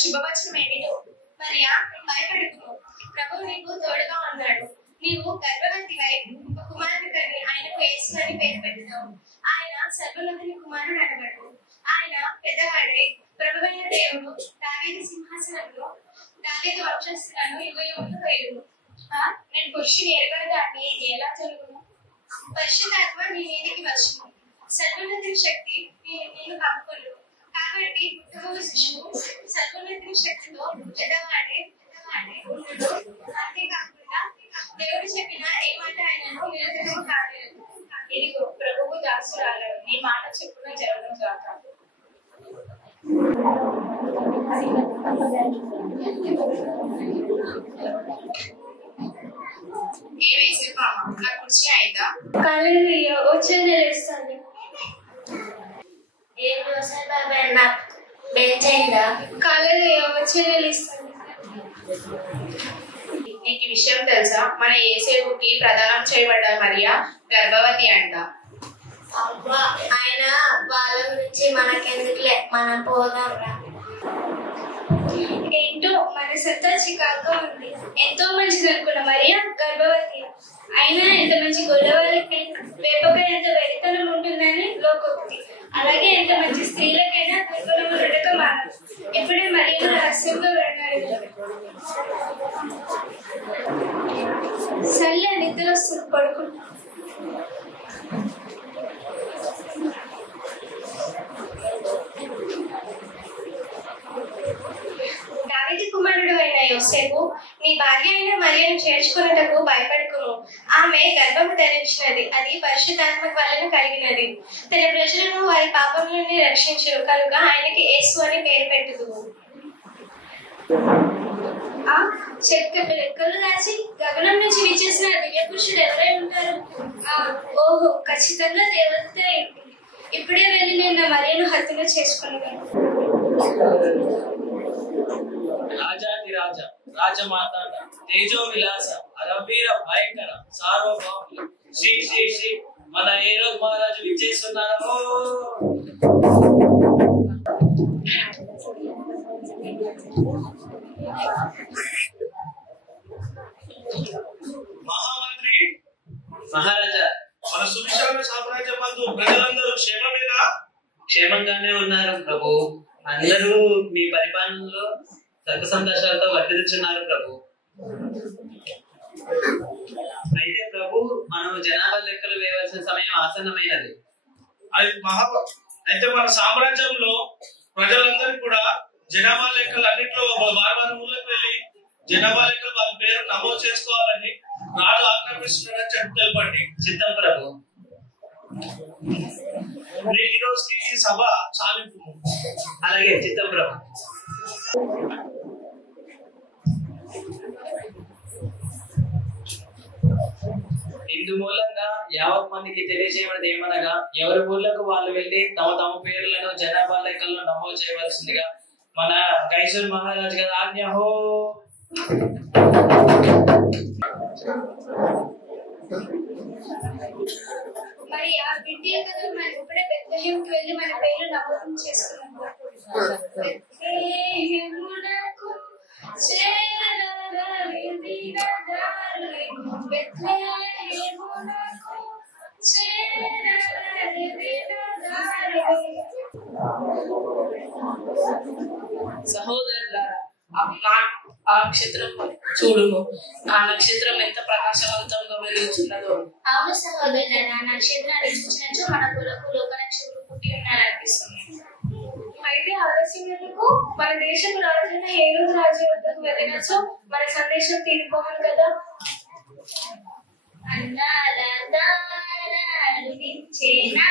శుభవచనం ఏమిటో మరియా భయపడుకును, ప్రభు నీకు తోడుగా ఉన్నాడు. నీవు గర్భవతివై ఒక కుమారుని కని ఆయనకు యేసు అని పేరు పెడతావు. ఆయన సర్వోన్నతుని కుమారుడు అనబడు. ఆయన పెద్దవాడై ప్రభువైన దేవుడు దావీదు సింహాసనంలో దావీదు వంశస్థులను యుగయుగములు వేయును. నేను పురుషుని ఎరగను దాన్ని ఎలా జరుగును? పరిశుద్ధాత్మ నీ మీదికి వచ్చును, సర్వోన్నతుని శక్తి నేను కమ్ముకొను. కాబట్టి పుట్టబోయే శిశువు సర్వోన్నతుని శక్తితో పెద్దవాడే ఉండును. అంతేకాకుండా దేవుడు చెప్పిన ఏ మాట ఆయనను నిలకడము కాలేదు. ఇదిగో ప్రభువు దాసురాలు, నీ మాట చెప్పున జరగడం కాక. నా కుర్చీ అయిందా? కాలేజీలో వచ్చే తెలుస్తుంది. ఏం రోజు బాబాయ్ నాకు బెంచ్ అయిందా? కాలేజీలో వచ్చే తెలుస్తుంది. నీకు విషయం తెలుసా? మన యేసేపుకి ప్రదానం చేయబడ్డ మరియా గర్భవతి అంట. అబ్బా, ఆయన వాళ్ళ గురించి మనకెందుకులే, మనం పోదాం రా. ఏంటో మనసంతా చికాకుగా ఉంది. ఎంతో మంచిది అనుకున్న మరియా గర్భవతి. అయినా ఎంత మంచి గొల్లవాళ్ళకి వేపగా ఎంత వెరితనం ఉంటుందని లోకోక్తి. అలాగే ఎంత మంచి స్త్రీలకైనా దుర్గుణము ఉండక మానవు. ఇప్పుడే మరియను రహస్యంగా వెళ్ళాడు. సర్లే, నిద్ర వస్తుంది, పడుకుంటా. దావీదు కుమారుడు అయిన యోసేపు, నీ భార్య అయిన మరియను చేర్చుకున్నటకు భయపడుకును. ఆమె గర్భము ధరించినది, అది పరిశుద్ధాత్మ వలన కలిగినది. తన ప్రజలను వారి పాపం నుండి రక్షించును కనుక ఆయనకి యేసు అని పేరు పెట్టుదువు. లెక్కలు రాసి గగనం నుంచి విచ్చేసిన దివ్య పురుషుడు ఎవరై ఉంటారు? ఓహో, ఖచ్చితంగా దేవత. ఇప్పుడే వెళ్ళి నేను మరియను హత్యగా చేసుకున్నాను. రాజాధిరాజ రాజమాతాండ తేజో విలాస అరవీర భయంకర సార్వభౌములు శ్రీ శ్రీ శ్రీ మన హేరోద్ మహారాజు విచ్చేస్తున్నారు. మహామంత్రి మహారాజా, మన సువిశాల సామ్రాజ్య బంధు ప్రజలందరూ క్షేమమేనా? క్షేమంగానే ఉన్నారు ప్రభు. అందరూ మీ పరిపాలనలో సర్వ సంతోషాలతో వర్తిస్తున్నారు ప్రభు. అయితే ప్రభు, మనం జనాభా లెక్కలు వేయవలసిన సమయం ఆసన్నమైనది. అయితే మన సామ్రాజ్యంలో ప్రజలందరూ కూడా జనాభా లెక్కలు అన్నింటిలో వారి ఊళ్ళకి వెళ్ళి జనాభా లెక్కలు వాళ్ళ పేరు నమోదు చేసుకోవాలని రాజు ఆజ్ఞాపిస్తున్నారని చెప్పి తెలపండి. చిత్తం ప్రభు. ఈ రోజుకి ఈ సభ చాలింపు. అలాగే చిత్తం ప్రభు. ఇందు మూలంగా యావత్ మందికి తెలియజేయమన్నది ఏమనగా, ఎవరి ఊర్లకు వాళ్ళు వెళ్లి తమ తమ పేర్లను జనాభా లెక్కల్లో నమోదు చేయవలసిందిగా మన కైసూర్ మహారాజు గారి ఆజ్ఞ. హో మరి ఆ బిడ్డ కదా మనం ఇప్పుడే బెత్లెహేముకి వెళ్ళి మన పేర్లు నమోదు చేసుకున్నాం. సహోదరులారా, ఆ నక్షత్రం చూడుము. ఆ నక్షత్రం ఎంత ప్రకాశవంతంగా వెలుగుతున్నదో. అవును సహోదరులారా, ఆ నక్షత్రాన్ని చూసినచో మన కులకు లోక నక్షత్రం పుట్టి ఉన్నారనిపిస్తుంది. అయితే ఆలస్యం ఎందుకు? మన దేశపు రాజైన హేరోదు రాజు వద్దకు వెళ్ళినచో మన సందేశం తీరిపోవాలి కదా. అందాల దారాలు నిచ్చేనా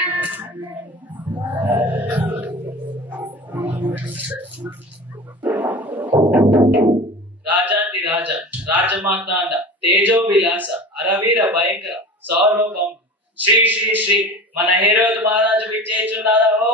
రాజాది రాజ రాజమాతాండ తేజో విలాస అరవీర భయంకర సార్వభౌమ శ్రీ శ్రీ శ్రీ మన హేరోద్ మహారాజు విచ్చేస్తున్నారు.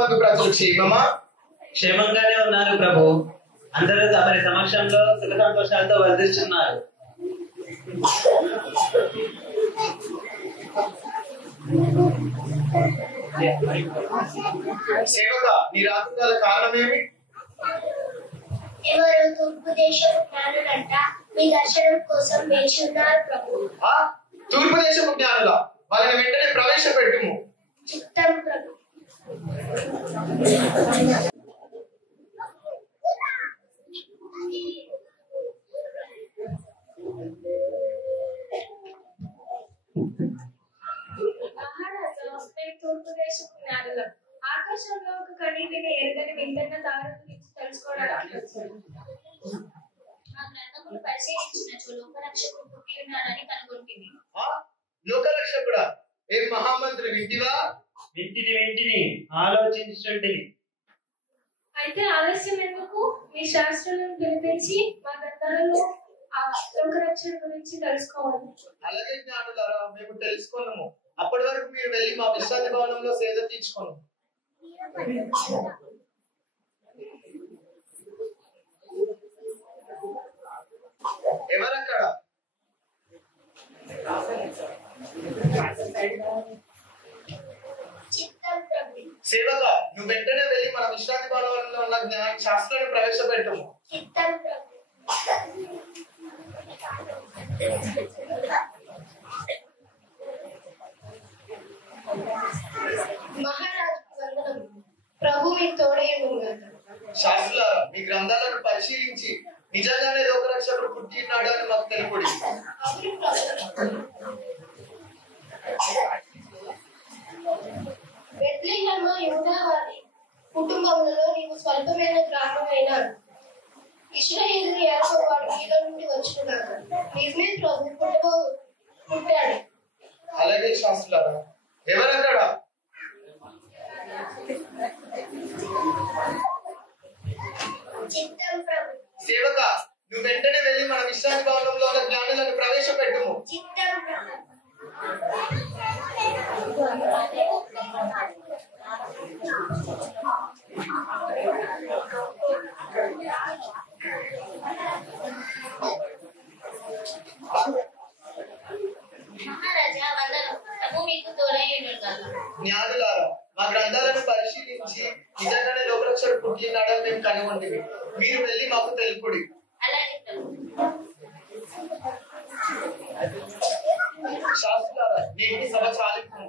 దేశమందు ప్రజలు క్షేమమా? క్షేమంగానే ఉన్నారు ప్రభు. అందరూ తమరి సమక్షంలో సుఖ సంతోషాలతో వర్ధిస్తున్నారు. సేవక, నీ రాకగల కారణమేమి? ఎవరు తూర్పు దేశపు జ్ఞానులంట మీ దర్శనం కోసం వేచి ఉన్నారు ప్రభు. తూర్పు దేశపు జ్ఞానుల వాళ్ళని వెంటనే ప్రవేశపెట్టుము. చిత్తం ప్రభు. తూర్పు దేశపు జ్ఞానులం ఆకాశంలో ఒక కనీతిని ఎరగని వింతన్న తారను గురించి తెలుసుకోవడానికి ఆ గ్రంథమును పరిశీలించినచో లోకరక్షకుడు పుట్టి ఉన్నాడని కనుగొంటిని. లోకరక్షకుడా, ఏం మహామంత్రి వింటివా? వింటిని ఆలోచించుంటిని. అయితే ఆలస్యం ఎందుకు? మీ శాస్త్రాలను పిలిపించి మా గ్రంథాలలో ఆ లోకరక్షణ గురించి తెలుసుకోవాలి. అలాగే జ్ఞానులారా, మేము తెలుసుకున్నాము. అప్పటి వరకు మీరు వెళ్ళి మా విశ్రాంతి భవనంలో సేద తీర్చుకోను. ఎవరక్కడ? సేవక, నువ్వు వెంటనే వెళ్ళి మన విశ్రాంతి భవనంలో ఉన్న శాస్త్రాన్ని ప్రవేశపెట్టము. మహారాజు ప్రభు మీకు తోడై ఉన్నారు. శాస్త్రులారా, మీ గ్రంథాలను పరిశీలించి నిజంగానే లోకరక్షకుడు పుట్టి ఉన్నాడు అని మాకు తెలుపుడి. బెత్లెహేమ యూదావారి కుటుంబంలో నీకు స్వల్పమైన గ్రామమైన ఇశ్రాయేలు యాకోబు వాడు మీలో నుండి వచ్చుకున్నాడు. నిజమే ప్రభు పుట్టాడు. అలాగే శాస్త్రులారా, ఎవరక్కడ? సేవక, నువ్వు వెంటనే వెళ్ళి మన విశ్రాంతి భవనంలో ఉన్న జ్ఞానులను ప్రవేశపెట్టుము. మహారాజా వందనం. ప్రభు మీకు తోడై ఉన్నాడు. జ్ఞానులారా, మా గ్రంథాలను పరిశీలించి నిజంగానే లోకరక్షకుడు పుట్టి ఉన్నాడని మేము కనుగొంటివి. మీరు వెళ్ళి మాకు తెలుపుడి. అలాగే శాస్త్రులారా, నేటి సభ చాలింపు.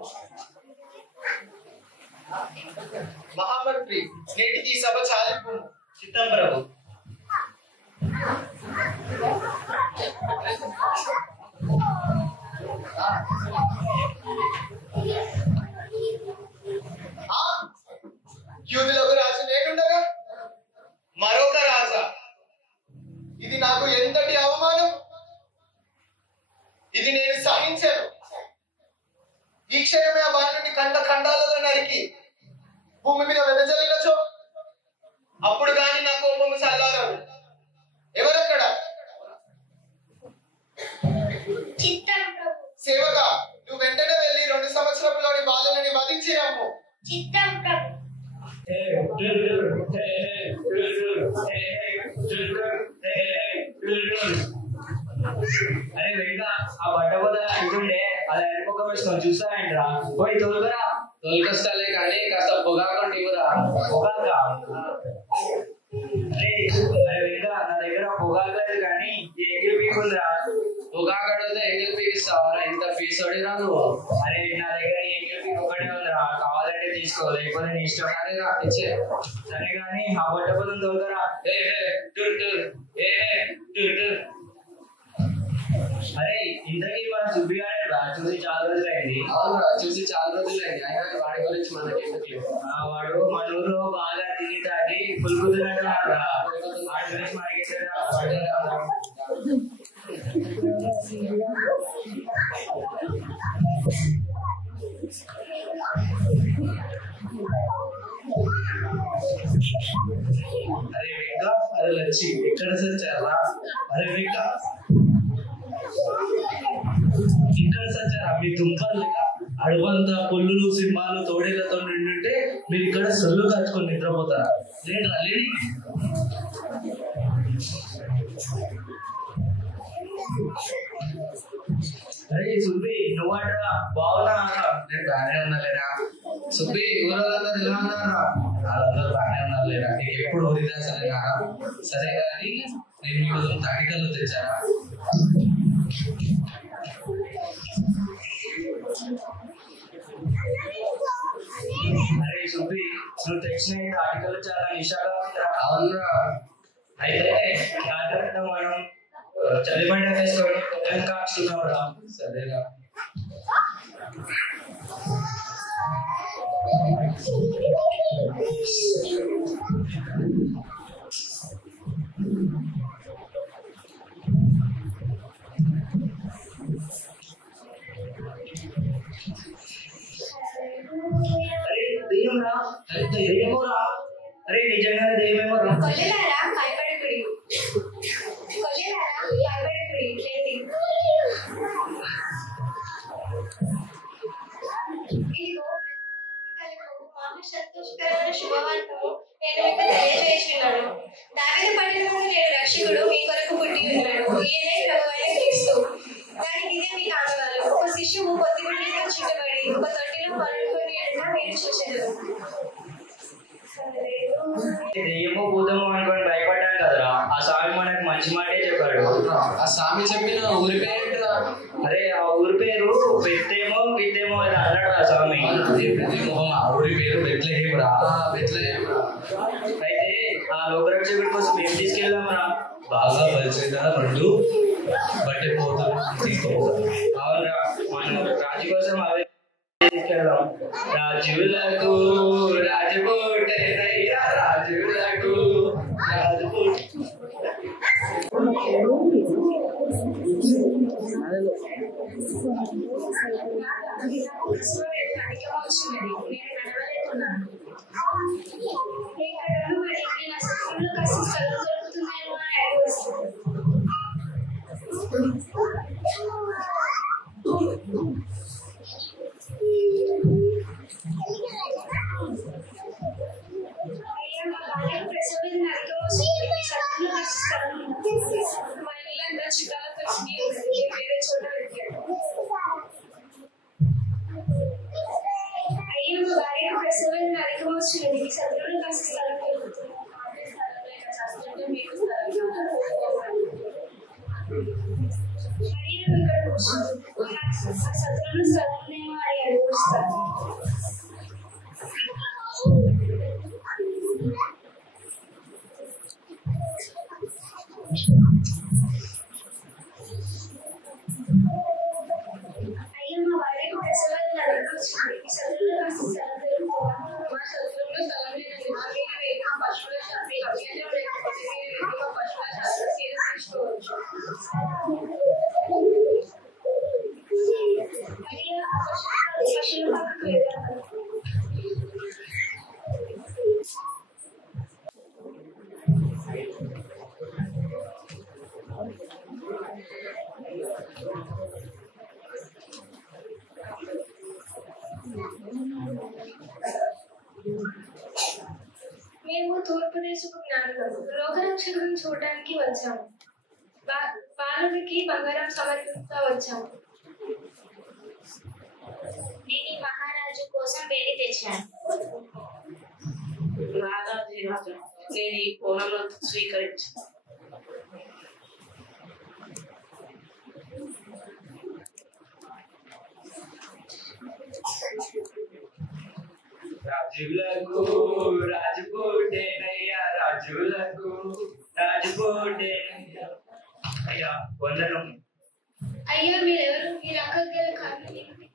మహామంత్రి, నేటికి సభ చాలింపు. చిత్తం ప్రభు. యూదులకు రాజు నేనుండగా మరొక రాజా? ఇది నాకు ఎంతటి అవమానం! ఇది నేను సహించాను. ఈ క్షణమే ఆ బాలుని ఖండాలలో నరికి భూమి మీద వెదజల్లినచో అప్పుడు కానీ నా కోపము చల్లారదు. ఎవరక్కడ? సేవగా, నువ్వు వెంటనే వెళ్ళి 2 సంవత్సరంలోని బాలుని వధించి రమ్ము. అరే వెంక, ఆ బట్ట పోత అంటుండే అలా ఎనుకొక వేసుకొని చూస్తానంటరా, పోయి తోలుకరా. తోలుకొస్తాలే కానీ కాస్త పొగాకండి కూడా. పొగాక? అరే వెంక, నా దగ్గర పొగాకు లేదు కానీ ఎంగిల్ పీకుందిరా. పొగాకు అడిగితే ఎంగిల్ పీక్ ఇస్తావరా? ఇంత ఫీజు అడిగిరా నువ్వు? అరే నా దగ్గర ఎంగిల్ పీక్ ఒకటే ఉందిరా, కావాలంటే తీసుకో, లేకపోతే నీ ఇష్టం. సరేరా, ఇచ్చే. సరే కానీ ఆ బట్ట పోతం తోలుకరా. అరే ఇంతకీ మన సుబ్బిగానే చూసి చాలా రోజులైంది. అవునరా, చూసి చాలా రోజులైంది. అయినా వాడి గురించి మనకి ఎందుకు? వాడు మన ఊరు బాగా తిని తాగి పులుగుతున్నట్టు వాడి గురించి మనకి అరే వెంక, అది వచ్చి ఎక్కడ సచ్చారా? అరే వెంక, ఇక్కడ సచ్చారా? మీ దుంపలు అడుగంతా పుల్లులు సింహాలు తోడేళ్లతో నిండుంటే మీరు ఇక్కడ సొల్లు కాచుకొని నిద్రపోతారా? లేదురా లేని. అరే సుబ్బి నువ్వాడరా బాగున్నా? నేను బాగానే ఉన్నా లేరా. సుబ్బి ఊరందరూ ఎలా ఉన్నారా? వాళ్ళందరూ బాగానే ఉన్నారు లేరా. నీకు ఎప్పుడు ఊరిదాసనే కారా. సరే కానీ నేను మీకు తాటికల్లు తెచ్చారా? అరే సుబ్బి నువ్వు తెచ్చిన ఆర్టికల్ చాలా నిషాగా ఉందా? అవునరా. అయితే జాగ్రత్త మనం చలిబండ వేసుకొని కాచుకున్నాం రా. సరేరా. అరే దెయ్యం రా. అరే దెయ్యమో రా. అరే నిజంగానే దెయ్యమేమో రా. కొల్లేలారా భయపడకుడి, కొల్లేలారా భయపడకుడి. లేండి ఇదిగో కలుగు మహా సంతోషకరమైన శుభవార్తను నేను మీకు తెలియజేస్తున్నాను. దావీదు పట్టణంలో నేడు రక్షకుడు మీ కొరకు పుట్టి ఉన్నాడు. ఈయనే ప్రభువైన క్రీస్తు. దానికి ఇదే మీకు ఆనవాలు. ఒక శిశువు పొత్తిగుడ్డతో చుట్టబడి ఒక తొట్టిలో పడుకొని ఉండగా మీరు చూశారు. దెయ్యమో భూతమో అనుకొని భయపడ్డాం కదరా. ఆ స్వామి మనకు మంచి మాటే చెప్పాడు. ఆ స్వామి చెప్పిన ఊరి పేరేంటిరా? అరే ఆ ఊరి పేరు బెత్తేమో గిత్తేమో అని అన్నాడు ఆ స్వామి. ఆ ఊరి పేరు బెత్లెహేం రా. బెత్లెహేం రా. అయితే ఆ లోకరక్షకుడి కోసం ఏం తీసుకెళ్దాం రా? బాగా బలిసిన రెండు బట్టే పోతారు తీసుకోవాలి. అవునరా మనం రాజు కోసం అవే తీసుకెళ్దాం. రాజులకు రాజుపోటేనయ్యా, రాజులకు రాజుపోటే. మేము తూర్పు దేశపు జ్ఞానులు లోకరక్షకులను చూడడానికి వచ్చాము. బాలుడికి బంగారం సమర్పిస్తా వచ్చాము. నేను మహారాజు కోసం వేడి తెచ్చాను. రాజాజీ రాజు నేను ఈ పూలను స్వీకరించు. రాజులకు రాజుపోటేనయ్యా, రాజులకు రాజుపోటేనయ్యా. అయ్యా వందనం. అయ్యా మీరెవరు? మీ రకగల కారణం ఏమిటి?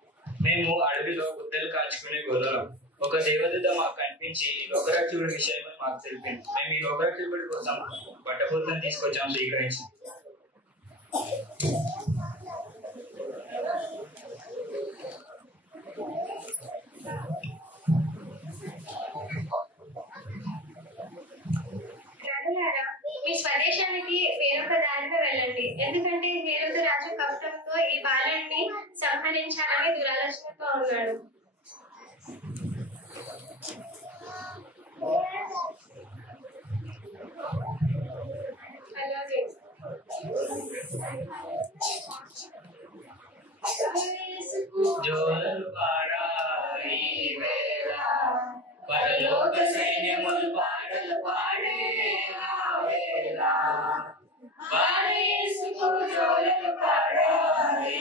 మేము అడవిలో గుద్దలు కాచుకునే గొర్రెలం. ఒక దేవదూత మాకు కనిపించి ఈ లోకరక్షకుడి విషయమని మాకు తెలిపింది. మేము ఈ లోకరక్షకుడి కోసం పట్టపూతను తీసుకొచ్చాము, స్వీకరించి. మీ స్వదేశానికి వేరొక దారిలో వెళ్ళండి. ఎందుకంటే వేరొక రాజు కష్టంతో ఈ బాలుడిని సంహరించాలని దురాలోచనతో ఉన్నాడు. జోలలు పాడాలి వేళ పరలోక సైన్యములు పాటలు పాడే ఆ వేళ యేసుకు జోలలు పాడాలి